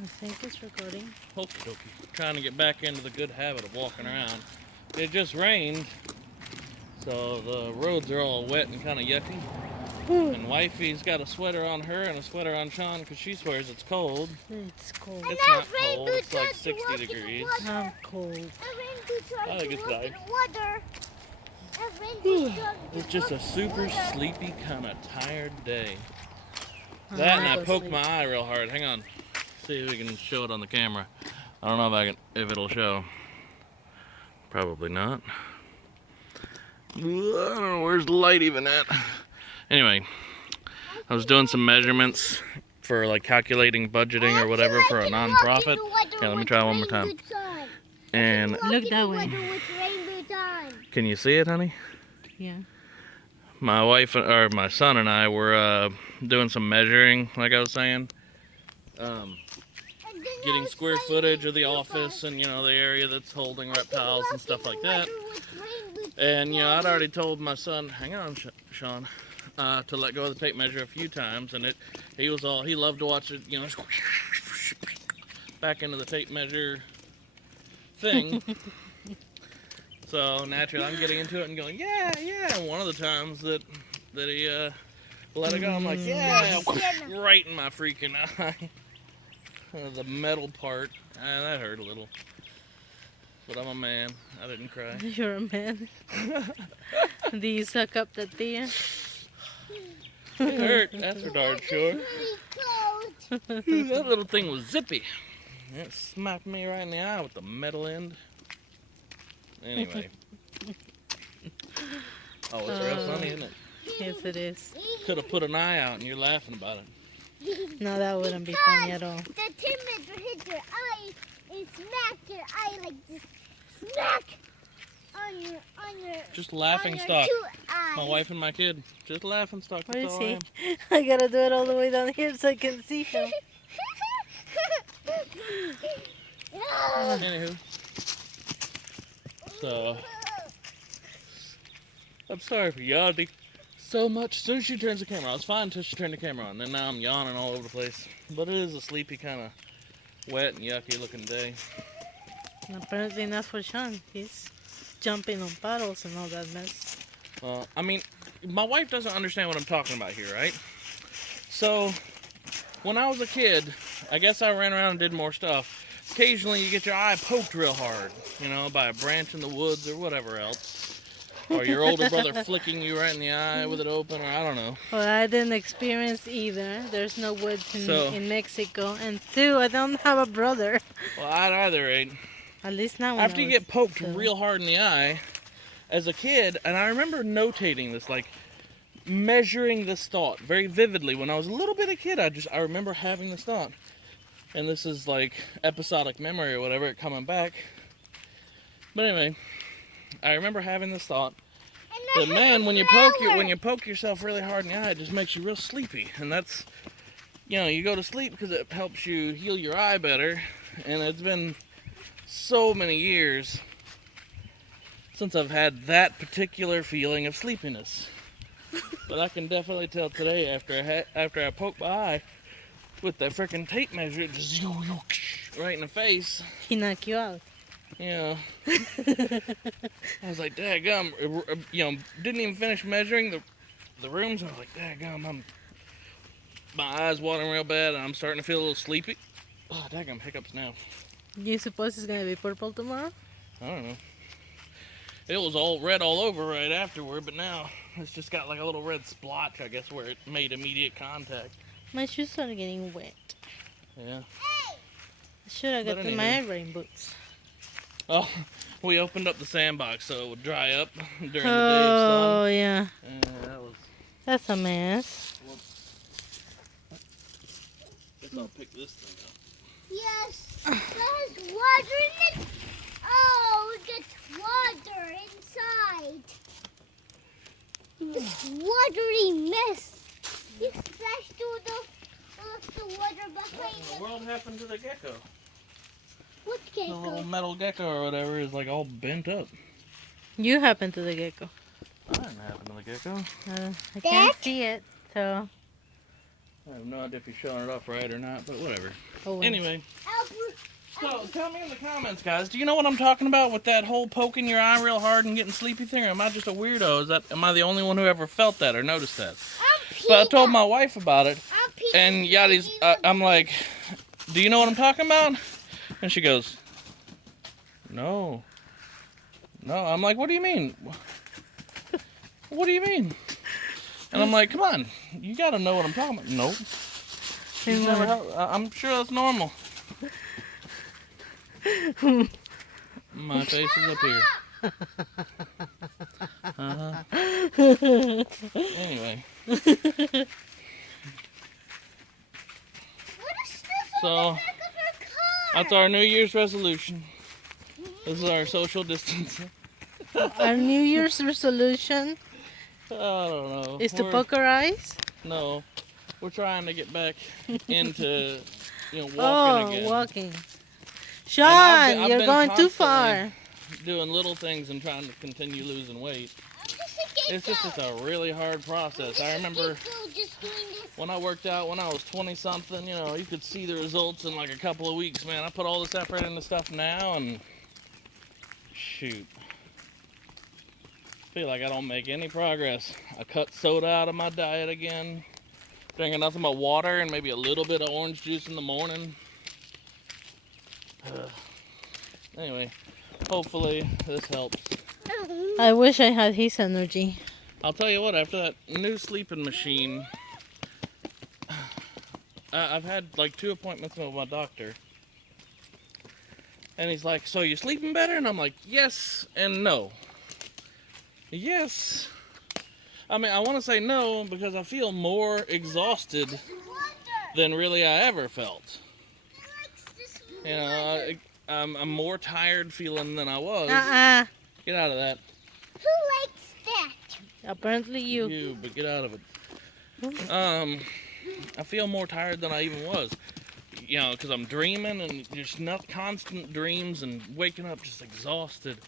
I think it's recording. Okie dokie. Trying to get back into the good habit of walking around. It just rained, so the roads are all wet and kind of yucky. And Wifey's got a sweater on her and a sweater on Sean because she swears it's cold. It's cold. It's not cold. It's like 60 degrees. I'm cold. I think it's nice. It's just a super sleepy, kind of tired day. That and I poked my eye real hard. Hang on. See if we can show it on the camera. I don't know if it'll show. Probably not. I don't know where's the light even at. Anyway, I was doing some measurements for like calculating budgeting or whatever for a non-profit. Yeah, let me try one more time. And look that way. Can you see it, honey? Yeah. My wife or my son and I were doing some measuring, like I was saying. Getting square footage of the office and, you know, the area that's holding reptiles and stuff like that. And, you know, I'd already told my son, hang on, Sean, to let go of the tape measure a few times. And he loved to watch it, you know, back into the tape measure thing. So, naturally, I'm getting into it and going, yeah. And one of the times that he let it go, I'm like, yeah, right in my freaking eye. The metal part, that hurt a little. But I'm a man. I didn't cry. You're a man. Do you suck up the tear? It hurt, that's for darn sure. That little thing was zippy. It smacked me right in the eye with the metal end. Anyway. Oh, it's real funny, isn't it? Yes, it is. Could have put an eye out and you're laughing about it. No, that wouldn't be funny at all. The tape measure hit your eye and smacked your eye like this. Smack on your just laughing on your stock. 2 eyes. My wife and my kid. Just laughing stock. What is That's all I he? am. I gotta do it all the way down here so I can see him. Anywho. So, I'm sorry for yawning so much. As soon as she turns the camera on, I was fine until she turned the camera on. Then now I'm yawning all over the place. But it is a sleepy, kind of wet and yucky looking day. Apparently not for Sean. He's jumping on paddles and all that mess. I mean, my wife doesn't understand what I'm talking about here, right? So, when I was a kid, I guess I ran around and did more stuff. Occasionally you get your eye poked real hard, you know, by a branch in the woods or whatever else. Or your older brother flicking you right in the eye with it open, or I don't know. Well, I didn't experience either. There's no woods in Mexico. And 2, I don't have a brother. Well, I'd either rate. At least not when After you get poked real hard in the eye, as a kid, and I remember notating this, like measuring this thought very vividly. When I was a little bit of a kid, I remember having this thought. And this is like episodic memory or whatever, it coming back. But anyway, I remember having this thought that, man, when you poke yourself really hard in the eye, it just makes you real sleepy. And that's, you know, you go to sleep because it helps you heal your eye better. And it's been so many years since I've had that particular feeling of sleepiness. But I can definitely tell today after I poked my eye with that freaking tape measure, it just right in the face. He knocked you out. Yeah. I was like, daggum, you know, didn't even finish measuring the rooms. I was like, daggum, my eyes watering real bad and I'm starting to feel a little sleepy. Oh, daggum, hiccups now. You suppose it's gonna be purple tomorrow? I don't know. It was all red all over right afterward, but now it's just got like a little red splotch, I guess, where it made immediate contact. My shoes are getting wet. Yeah. Should I got my rain boots? Oh, we opened up the sandbox so it would dry up during the day of sun. Oh, yeah. That's a mess. Guess I'll pick this thing up. Yes. There's water in it. Oh, we get water inside. This watery mess. You splashed all the water behind it. What happened to the gecko? What The gecko? little metal gecko or whatever is like all bent up. You happened to the gecko. I didn't happen to the gecko. I can't see it, so I have no idea if he's showing it off right or not, but whatever. Oh, well. Anyway, so tell me in the comments, guys, do you know what I'm talking about with that whole poking your eye real hard and getting sleepy thing, or am I just a weirdo? Am I the only one who ever felt that or noticed that? But I told my wife about it, and Yadi's, I'm like, do you know what I'm talking about? And she goes, no. No, I'm like, what do you mean? What do you mean? And I'm like, come on, you gotta know what I'm talking about. Nope. She's never heard, I'm sure that's normal. My face is up here. Anyway. So, that's our New Year's resolution. This is our social distancing. Our New Year's resolution I don't know. is to poke our eyes? No. We're trying to get back into, walking again. Oh, walking. Sean, you're going too far. Doing little things and trying to continue losing weight. It's just a really hard process. I remember when I worked out when I was 20-something, you could see the results in like a couple of weeks, man. I put all this effort into stuff now and shoot. I feel like I don't make any progress. I cut soda out of my diet again. Drinking nothing but water and maybe a little bit of orange juice in the morning. Anyway, hopefully this helps. I wish I had his energy. I'll tell you what, after that new sleeping machine, I've had like 2 appointments with my doctor. And he's like, so you sleeping better? And I'm like, yes and no. Yes. I mean, I want to say no because I feel more exhausted than really I ever felt. I'm more tired feeling than I was. Get out of that. Who likes that? Apparently you. You, but get out of it. I feel more tired than I even was. Because I'm dreaming and just not constant dreams and waking up just exhausted.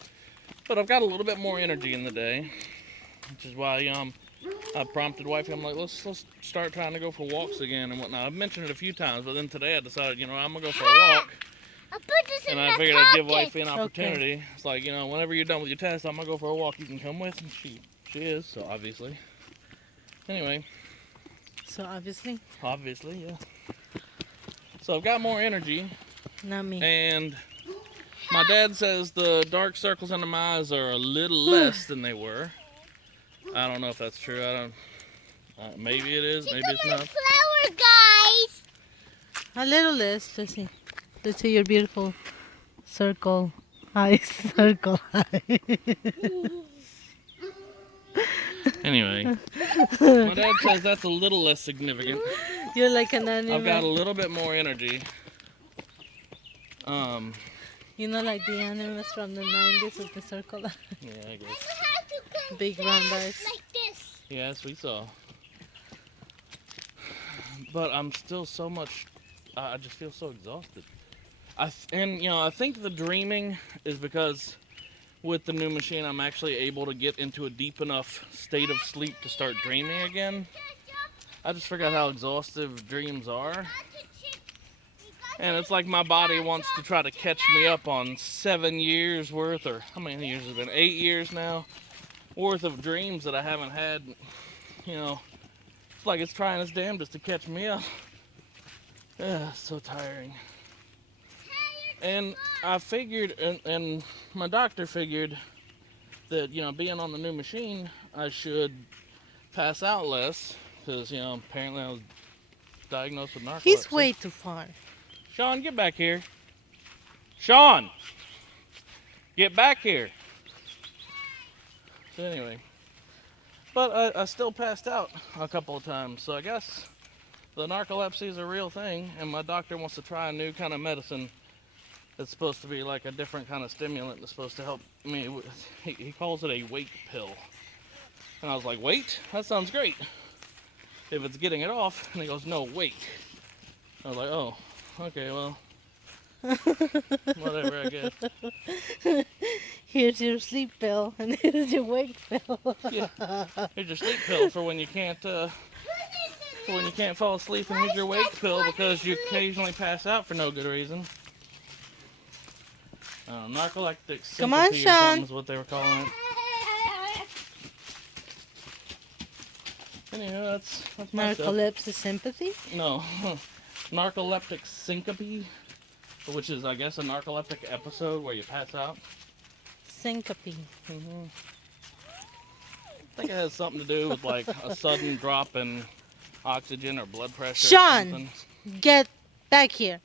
But I've got a little bit more energy in the day, which is why I prompted wifey. I'm like, let's start trying to go for walks again and whatnot. I've mentioned it a few times, but then today I decided, I'm gonna go for a walk. And I figured I'd give wifey an opportunity. Okay. It's like, whenever you're done with your test, I'm gonna go for a walk. You can come with, and she is, so obviously. Anyway. So obviously. Obviously, yeah. So I've got more energy. Not me. And my dad says the dark circles under my eyes are a little less than they were. I don't know if that's true. Maybe it is. Maybe it's not. Flower, guys. A little less. Let's see. Let's see your beautiful circle eyes. Circle eyes. Anyway, my dad says that's a little less significant. You're like an animal. I've got a little bit more energy. Like the animals from the 90s with the circle eyes. Yeah, I guess. Big round eyes. Like this. Yes, we saw. But I'm still so much. I just feel so exhausted. I think the dreaming is because with the new machine, I'm actually able to get into a deep enough state of sleep to start dreaming again. I just forgot how exhaustive dreams are. And it's like my body wants to try to catch me up on 7 years worth, or how many years has it been? 8 years now worth of dreams that I haven't had. It's like it's trying its damnedest to catch me up. It's so tiring. And I figured, and my doctor figured that, being on the new machine, I should pass out less. Because, apparently I was diagnosed with narcolepsy. He's way too far. Sean, get back here. Sean! Get back here. So anyway. But I still passed out a couple of times. So I guess the narcolepsy is a real thing. And my doctor wants to try a new kind of medicine. It's supposed to be like a different kind of stimulant that's supposed to help me. He calls it a wake pill. And I was like, wait? That sounds great. If it's getting it off. And he goes, no, wake. I was like, oh, okay, well. Whatever, I guess. Here's your sleep pill, and here's your wake pill. Yeah. Here's your sleep pill for when you can't careful when you can't fall asleep and hit your wake pill because you occasionally pass out for no good reason. Narcoleptic Come on, syncopy or Sean. something is what they were calling it. Anyway, that's my stuff. Narcolepsy sympathy? No, narcoleptic syncope, which is, I guess, a narcoleptic episode where you pass out. Syncope. I think it has something to do with like a sudden drop in oxygen or blood pressure. Sean! Or something. Get back here.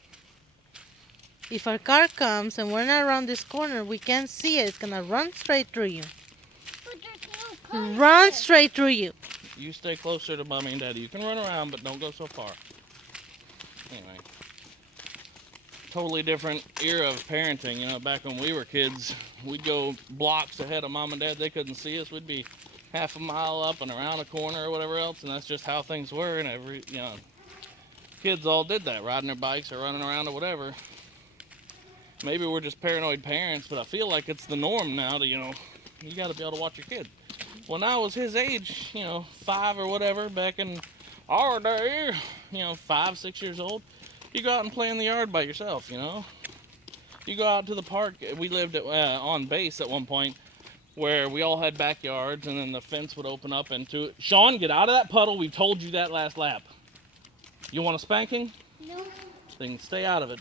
If our car comes and we're not around this corner, we can't see it. It's gonna run straight through you. But there's no car Run here. straight through you. You stay closer to Mommy and Daddy. You can run around, but don't go so far. Anyway. Totally different era of parenting. You know, back when we were kids, we'd go blocks ahead of Mom and Dad. They couldn't see us. We'd be half a mile up and around a corner or whatever else, and that's just how things were. And kids all did that, riding their bikes or running around or whatever. Maybe we're just paranoid parents, but I feel like it's the norm now to, you got to be able to watch your kid. When I was his age, 5 or whatever, back in our day, 5, 6 years old, you go out and play in the yard by yourself, You go out to the park. We lived on base at one point where we all had backyards, and then the fence would open up into it. Sean, get out of that puddle. We told you that last lap. You want a spanking? No. Then stay out of it.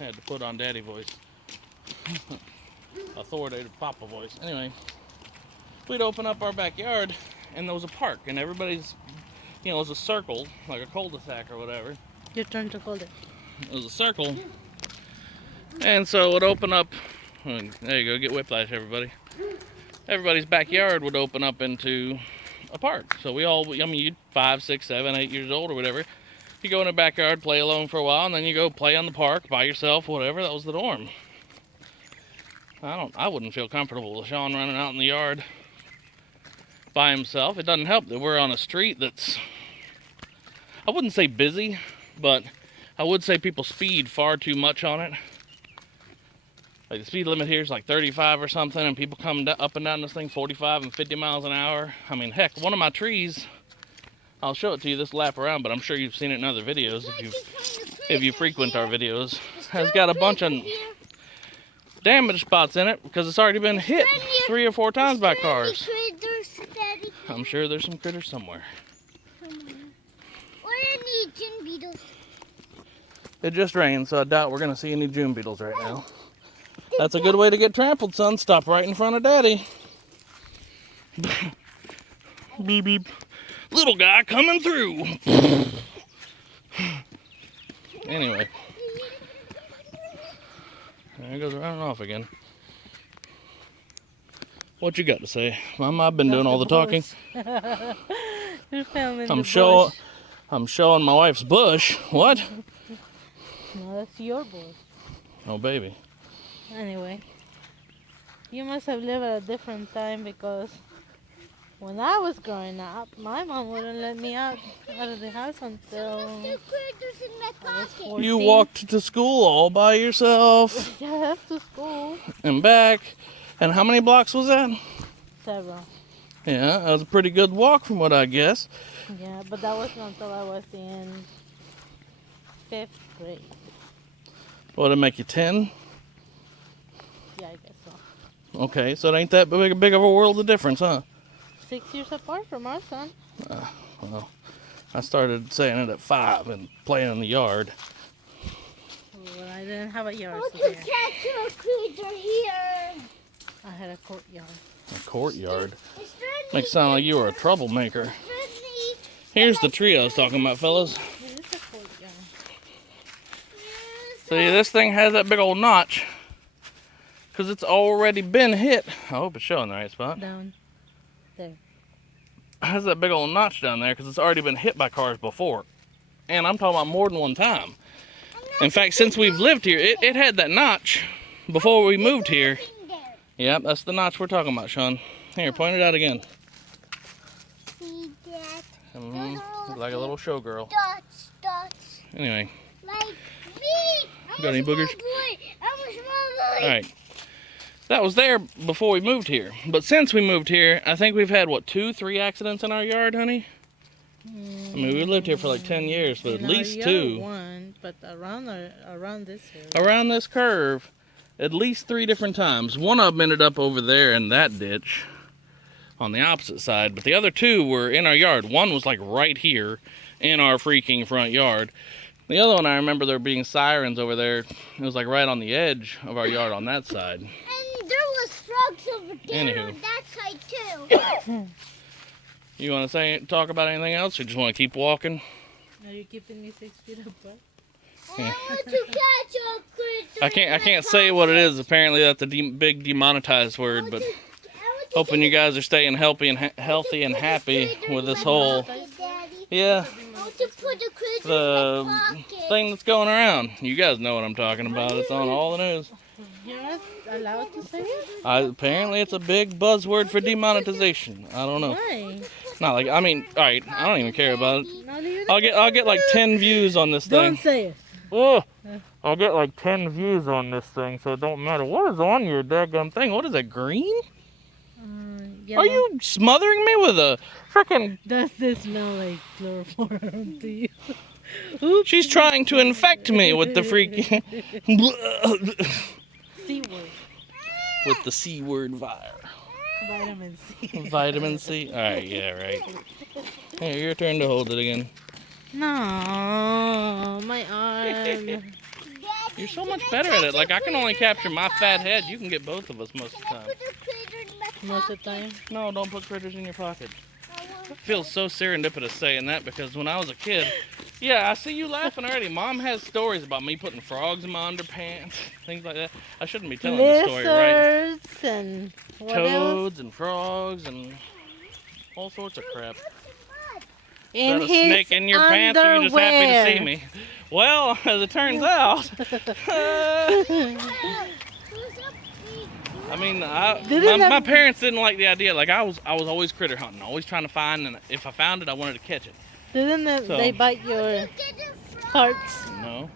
I had to put on daddy voice. Authoritative papa voice. Anyway, we'd open up our backyard, and there was a park, and everybody's, it was a circle, like a cul-de-sac or whatever. Your turn to hold it. It was a circle. And so it would open up, there you go, get whiplash, everybody. Everybody's backyard would open up into a park. So you'd 5, 6, 7, 8 years old or whatever. You go in the backyard, play alone for a while, and then you go play on the park by yourself, whatever. That was the norm. I wouldn't feel comfortable with Sean running out in the yard by himself. It doesn't help that we're on a street that's, I wouldn't say busy, but I would say people speed far too much on it. Like the speed limit here is like 35 or something, and people come up and down this thing 45 and 50 miles an hour. I mean, heck, one of my trees, I'll show it to you this lap around, but I'm sure you've seen it in other videos if you frequent our videos, has got a bunch of damage spots in it because it's already been hit 3 or 4 times by cars. I'm sure there's some critters somewhere. Or any June beetles. It just rained, so I doubt we're going to see any June beetles right now. That's a good way to get trampled, son. Stop right in front of Daddy. Beep, beep. Little guy coming through. Anyway. There he goes running off again. What you got to say? Mom, I've been doing all the talking. You're filming I'm showing my wife's bush. What? No, that's your bush. Oh, baby. Anyway, you must have lived at a different time because when I was growing up, my mom wouldn't let me out of the house until I was 14. You walked to school all by yourself Yeah, that's to school. and back. And how many blocks was that? Several. Yeah, that was a pretty good walk from what I guess. Yeah, but that wasn't until I was in 5th grade. What, did it make you 10? Yeah, I guess so. Okay, so it ain't that big of a world of difference, huh? 6 years apart from our son. Well, I started saying it at 5 and playing in the yard. Well, I didn't have a yard, Oh, so to there. catch your creature here. I had a courtyard. A courtyard. It's friendly. Makes it sound like you were a troublemaker. Friendly. Here's the tree I was talking about, fellas. It is a courtyard. See, this thing has that big old notch because it's already been hit. I hope it's showing the right spot. Down there. It has that big old notch down there because it's already been hit by cars before. And I'm talking about more than one time. In fact, since we've lived here, it had that notch before we moved here. Yep, that's the notch we're talking about, Sean. Here, point it out again. See that? Like a little showgirl. Dots. Anyway, Like me. I'm Got any a small boogers? boy. I'm a small boy. all right. That was there before we moved here. But since we moved here, I think we've had, what, 2, 3 accidents in our yard, honey? I mean, we lived here for like 10 years, but at least two. One, but around this area. Around this curve, at least 3 different times. One of them ended up over there in that ditch on the opposite side, but the other 2 were in our yard. One was like right here in our freaking front yard. The other one, I remember there being sirens over there. It was like right on the edge of our yard on that side. And there was frogs over there on that side too. You want to talk about anything else, or just want to keep walking? Are you keeping me 6 feet apart? I want to catch a critter. I can't say what it is. Apparently that's a big demonetized word, but hoping you guys are staying healthy and happy with this whole I want to put a critter the in my pocket. thing that's going around. You guys know what I'm talking about. It's on all the news. You're not allowed to say it? Apparently it's a big buzzword for demonetization. I don't know. Why? Not like, I mean, all right, I don't even care about it. Not even I'll get like 10 views on this thing. Don't say it. Oh, I'll get like 10 views on this thing, so it don't matter. What is on your daggum thing? What is that, green? Yellow. Are you smothering me with a frickin'... Does this smell like chloroform to you? Oops. She's trying to infect me with the freaking... C word. with the C word virus. Vitamin C. Vitamin C? Alright, yeah, right. Hey, your turn to hold it again. No, my arm. You're so much better at it. Like, I can only capture my fat head. You can get both of us most of the Can I time. put a critter in my pocket? Most of the time. No, don't put critters in your pocket. I want It feels so serendipitous saying that because when I was a kid, yeah, I see you laughing already. Mom has stories about me putting frogs in my underpants, things like that. I shouldn't be telling this story, right? Lizards and what else? Toads and frogs and all sorts of crap. In Is that a his snake in your pants, or are you just happy to see me? Well, as it turns out, I mean, my parents didn't like the idea. Like I was always critter hunting, always trying to find, and if I found it, I wanted to catch it. Didn't So- they bite your parts? No.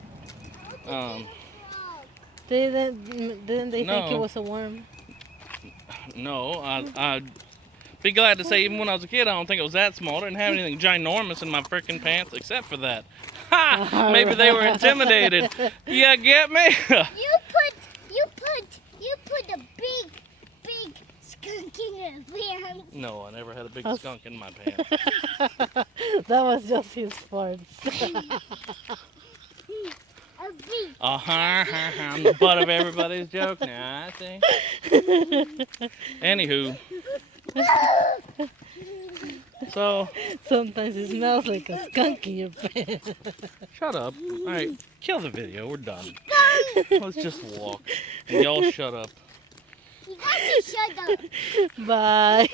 Didn't they think No. it was a worm? No, I'd be glad to say even when I was a kid, I don't think it was that small. I didn't have anything ginormous in my freaking pants except for that. Ha! Maybe they were intimidated. You get me? You put a big skunk in your pants. No, I never had a big skunk in my pants. That was just his farts. A big. I'm the butt of everybody's joke now, I think. Anywho. So, Sometimes it smells like a skunk in your pants. shut up. Alright, kill the video. We're done. Let's just walk. And y'all shut up. You got to shut up. Bye.